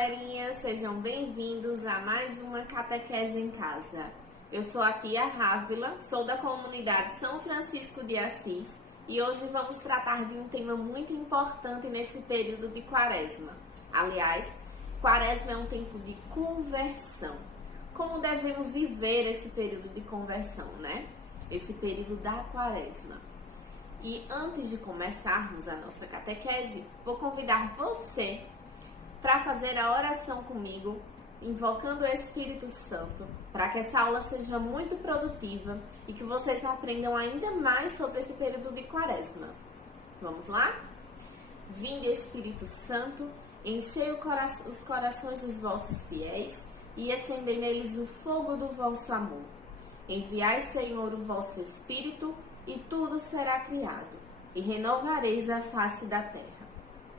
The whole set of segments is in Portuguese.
galerinha, sejam bem-vindos a mais uma Catequese em Casa. Eu sou a tia Rávila, sou da comunidade São Francisco de Assis e hoje vamos tratar de um tema muito importante nesse período de Quaresma. Aliás, Quaresma é um tempo de conversão. Como devemos viver esse período de conversão, né? Esse período da Quaresma. E antes de começarmos a nossa catequese, vou convidar você para fazer a oração comigo, invocando o Espírito Santo, para que essa aula seja muito produtiva e que vocês aprendam ainda mais sobre esse período de Quaresma. Vamos lá? Vinde, Espírito Santo, enchei os corações dos vossos fiéis e acendei neles o fogo do vosso amor. Enviai, Senhor, o vosso Espírito e tudo será criado, e renovareis a face da terra.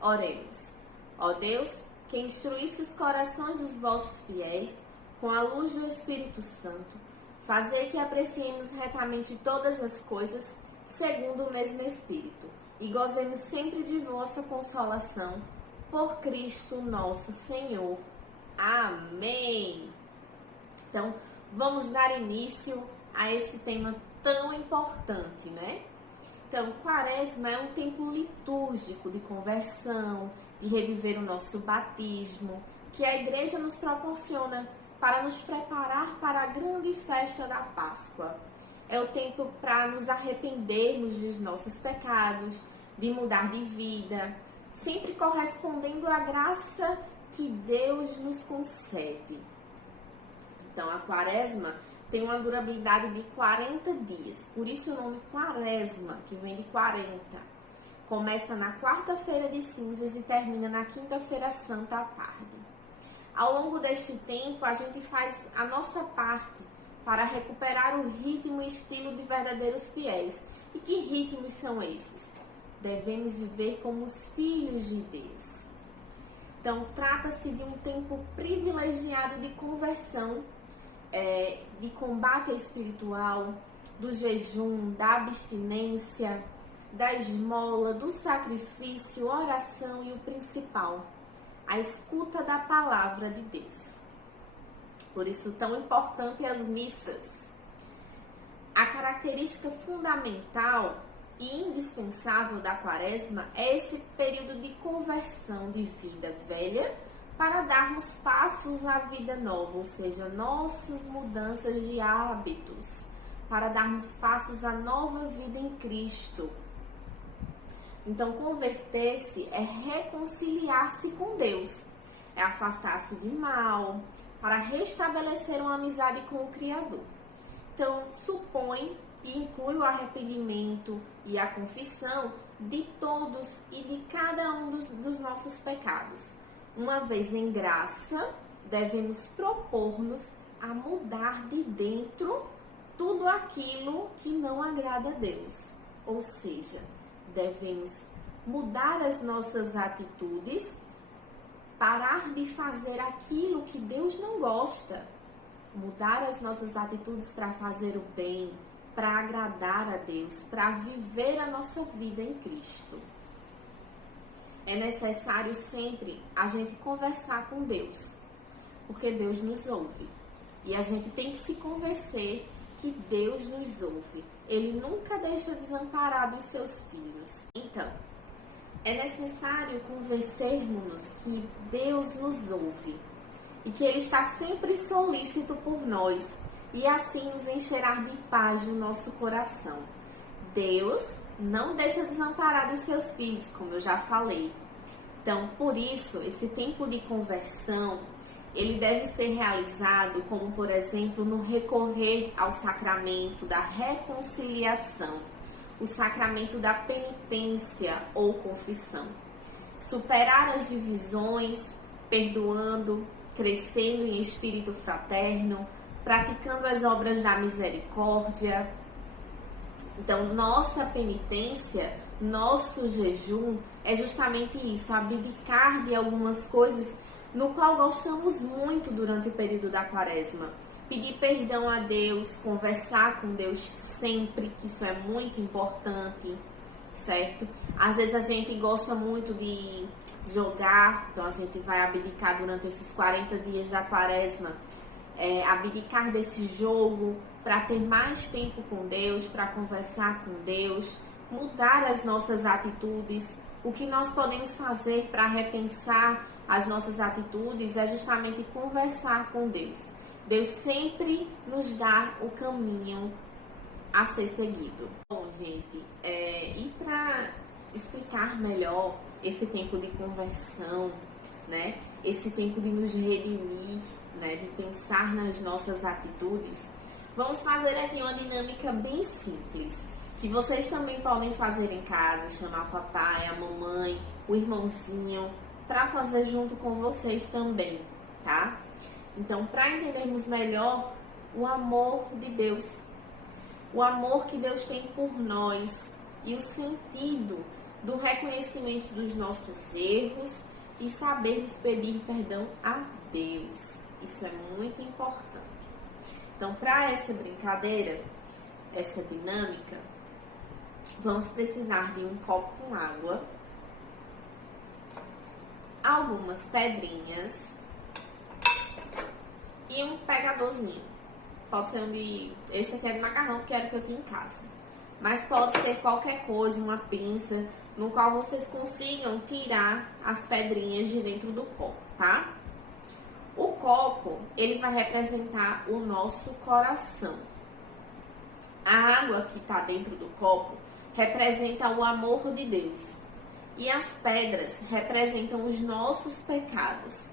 Oremos. Ó Deus, que instruísse os corações dos vossos fiéis com a luz do Espírito Santo, fazei que apreciemos retamente todas as coisas segundo o mesmo Espírito, e gozemos sempre de vossa consolação, por Cristo nosso Senhor. Amém! Então, vamos dar início a esse tema tão importante, né? Então, Quaresma é um tempo litúrgico de conversão, de reviver o nosso batismo, que a igreja nos proporciona para nos preparar para a grande festa da Páscoa. É o tempo para nos arrependermos dos nossos pecados, de mudar de vida, sempre correspondendo à graça que Deus nos concede. Então, a Quaresma tem uma durabilidade de 40 dias, por isso o nome Quaresma, que vem de 40. Começa na quarta-feira de cinzas e termina na quinta-feira santa à tarde. Ao longo deste tempo, a gente faz a nossa parte para recuperar o ritmo e estilo de verdadeiros fiéis. E que ritmos são esses? Devemos viver como os filhos de Deus. Então, trata-se de um tempo privilegiado de conversão, de combate espiritual, do jejum, da abstinência, da esmola, do sacrifício, oração e o principal, a escuta da palavra de Deus. Por isso, tão importante as missas. A característica fundamental e indispensável da Quaresma é esse período de conversão de vida velha para darmos passos à vida nova, ou seja, nossas mudanças de hábitos, para darmos passos à nova vida em Cristo. Então, converter-se é reconciliar-se com Deus, é afastar-se de mal, para restabelecer uma amizade com o Criador. Então, supõe e inclui o arrependimento e a confissão de todos e de cada um dos nossos pecados. Uma vez em graça, devemos propor-nos a mudar de dentro tudo aquilo que não agrada a Deus. Ou seja, devemos mudar as nossas atitudes, parar de fazer aquilo que Deus não gosta, mudar as nossas atitudes para fazer o bem, para agradar a Deus, para viver a nossa vida em Cristo. É necessário sempre a gente conversar com Deus, porque Deus nos ouve. E a gente tem que se convencer que Deus nos ouve. Ele nunca deixa desamparado os seus filhos. Então, é necessário convencermos-nos que Deus nos ouve e que Ele está sempre solícito por nós e assim nos encherá de paz no nosso coração. Deus não deixa desamparado os seus filhos, como eu já falei. Então, por isso, esse tempo de conversão, ele deve ser realizado como, por exemplo, no recorrer ao sacramento da reconciliação, o sacramento da penitência ou confissão. Superar as divisões, perdoando, crescendo em espírito fraterno, praticando as obras da misericórdia. Então, nossa penitência, nosso jejum é justamente isso, abdicar de algumas coisas no qual gostamos muito durante o período da Quaresma. Pedir perdão a Deus, conversar com Deus sempre, que isso é muito importante, certo? Às vezes a gente gosta muito de jogar. Então a gente vai abdicar durante esses 40 dias da quaresma, abdicar desse jogo para ter mais tempo com Deus, para conversar com Deus, mudar as nossas atitudes. O que nós podemos fazer para repensar as nossas atitudes é justamente conversar com Deus. Deus sempre nos dá o caminho a ser seguido. Bom, gente, e para explicar melhor esse tempo de conversão, né? Esse tempo de nos redimir, né? De pensar nas nossas atitudes, vamos fazer aqui uma dinâmica bem simples, que vocês também podem fazer em casa, chamar o papai, a mamãe, o irmãozinho, para fazer junto com vocês também, tá? Então, para entendermos melhor o amor de Deus, o amor que Deus tem por nós e o sentido do reconhecimento dos nossos erros e sabermos pedir perdão a Deus. Isso é muito importante. Então, para essa brincadeira, essa dinâmica, vamos precisar de um copo com água, algumas pedrinhas e um pegadorzinho. Pode ser esse aqui é de macarrão, que era o que eu tinha em casa. Mas pode ser qualquer coisa, uma pinça, no qual vocês consigam tirar as pedrinhas de dentro do copo, tá? O copo, ele vai representar o nosso coração. A água que está dentro do copo representa o amor de Deus. E as pedras representam os nossos pecados.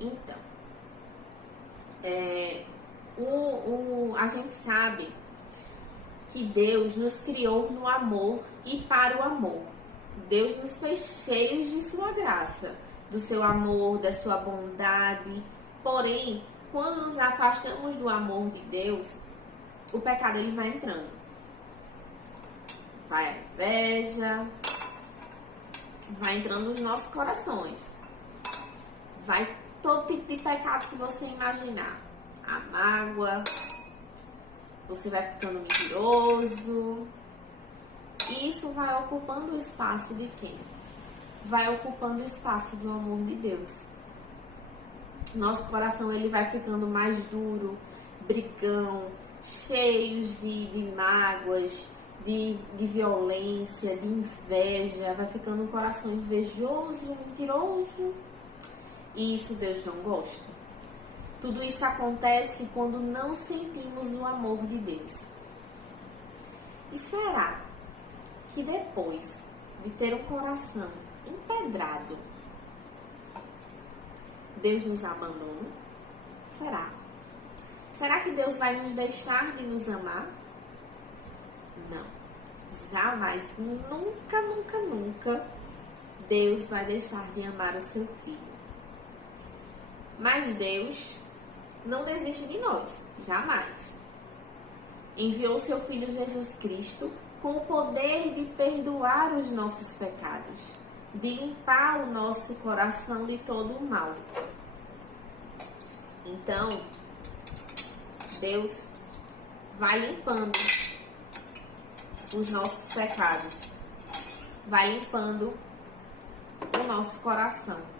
Então, a gente sabe que Deus nos criou no amor e para o amor. Deus nos fez cheios de sua graça, do seu amor, da sua bondade. Porém, quando nos afastamos do amor de Deus, o pecado ele vai entrando. Vai a inveja, vai entrando nos nossos corações. Vai todo tipo de pecado que você imaginar. A mágoa, você vai ficando mentiroso. E isso vai ocupando o espaço de quem? Vai ocupando o espaço do amor de Deus. Nosso coração ele vai ficando mais duro, brigão, cheios de mágoas, de violência, de inveja. Vai ficando um coração invejoso, mentiroso. E isso Deus não gosta. Tudo isso acontece quando não sentimos o amor de Deus. E será que depois de ter um coração empedrado, Deus nos abandona? Será? Será que Deus vai nos deixar de nos amar? Não. Jamais, nunca, nunca, nunca Deus vai deixar de amar o seu filho. Mas Deus não desiste de nós, jamais. Enviou seu Filho Jesus Cristo com o poder de perdoar os nossos pecados, de limpar o nosso coração de todo o mal. Então, Deus vai limpando os nossos pecados, vai limpando o nosso coração.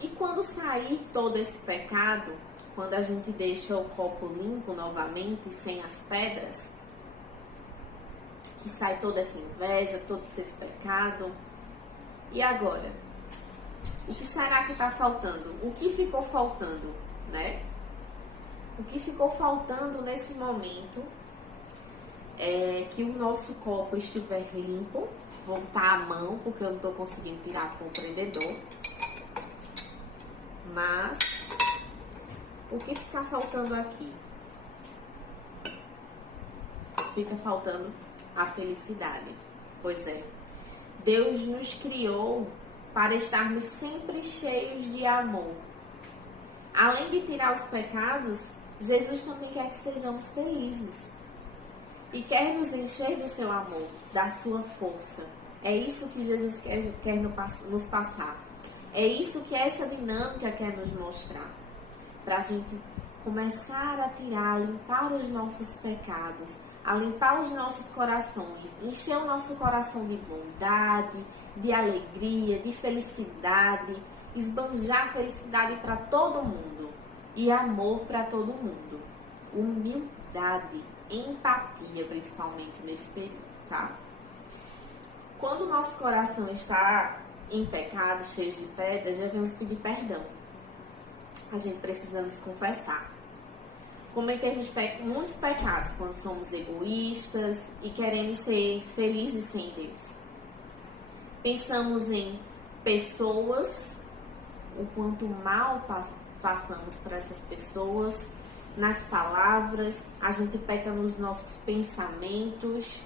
E quando sair todo esse pecado, quando a gente deixa o copo limpo novamente, sem as pedras, que sai toda essa inveja, todo esse pecado, e agora? O que será que está faltando? O que ficou faltando, né? O que ficou faltando nesse momento é que o nosso copo estiver limpo. Vou botar a mão, porque eu não estou conseguindo tirar com o prendedor. Mas, o que fica faltando aqui? Fica faltando a felicidade. Pois é, Deus nos criou para estarmos sempre cheios de amor. Além de tirar os pecados, Jesus também quer que sejamos felizes. E quer nos encher do seu amor, da sua força. É isso que Jesus quer nos passar. É isso que essa dinâmica quer nos mostrar. Para a gente começar a tirar, a limpar os nossos pecados, a limpar os nossos corações, encher o nosso coração de bondade, de alegria, de felicidade, esbanjar felicidade para todo mundo e amor para todo mundo. Humildade, empatia, principalmente nesse período, tá? Quando o nosso coração está em pecado, cheio de pedras, devemos pedir perdão. A gente precisa nos confessar. Cometemos muitos pecados quando somos egoístas e queremos ser felizes sem Deus. Pensamos em pessoas, o quanto mal passamos para essas pessoas, nas palavras, a gente peca nos nossos pensamentos,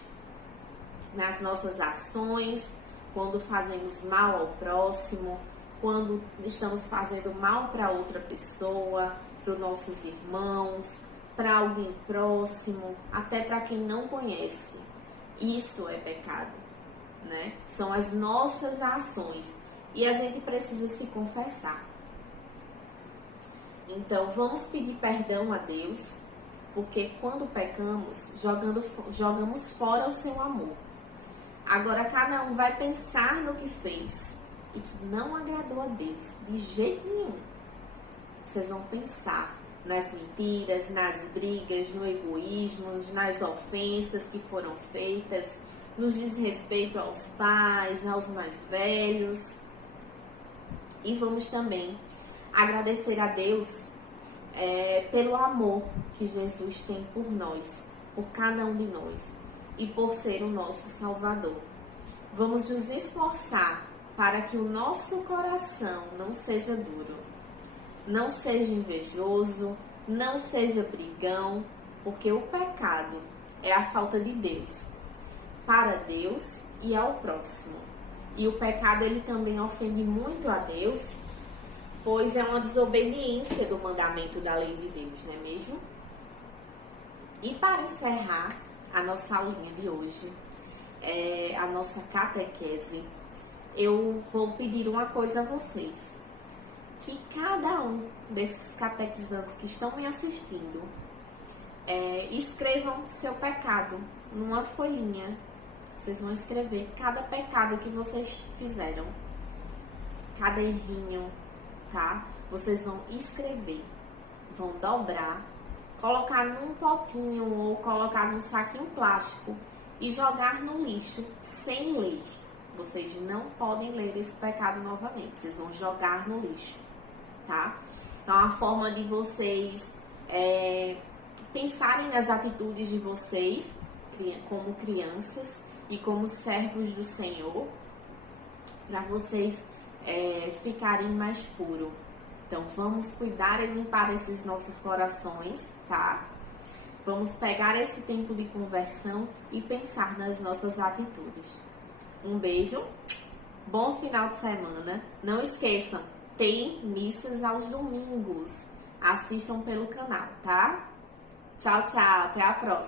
nas nossas ações, quando fazemos mal ao próximo, quando estamos fazendo mal para outra pessoa, para os nossos irmãos, para alguém próximo, até para quem não conhece. Isso é pecado, né? São as nossas ações e a gente precisa se confessar. Então, vamos pedir perdão a Deus, porque quando pecamos, jogamos fora o seu amor. Agora, cada um vai pensar no que fez e que não agradou a Deus, de jeito nenhum. Vocês vão pensar nas mentiras, nas brigas, no egoísmo, nas ofensas que foram feitas, nos desrespeito aos pais, aos mais velhos. E vamos também agradecer a Deus pelo amor que Jesus tem por nós, por cada um de nós e por ser o nosso Salvador. Vamos nos esforçar para que o nosso coração não seja duro, não seja invejoso, não seja brigão, porque o pecado é a falta de Deus para Deus e ao próximo. E o pecado ele também ofende muito a Deus, pois é uma desobediência do mandamento da lei de Deus, não é mesmo? E para encerrar a nossa aulinha de hoje, a nossa catequese, eu vou pedir uma coisa a vocês. Que cada um desses catequizandos que estão me assistindo escrevam seu pecado numa folhinha. Vocês vão escrever cada pecado que vocês fizeram, cada errinho, tá? Vocês vão escrever, vão dobrar, colocar num potinho ou colocar num saquinho plástico e jogar no lixo sem ler. Vocês não podem ler esse pecado novamente, vocês vão jogar no lixo, tá? É uma forma de vocês pensarem nas atitudes de vocês como crianças e como servos do Senhor, para vocês ficarem mais puros. Então, vamos cuidar e limpar esses nossos corações, tá? Vamos pegar esse tempo de conversão e pensar nas nossas atitudes. Um beijo, bom final de semana. Não esqueçam, tem missas aos domingos. Assistam pelo canal, tá? Tchau, tchau, até a próxima.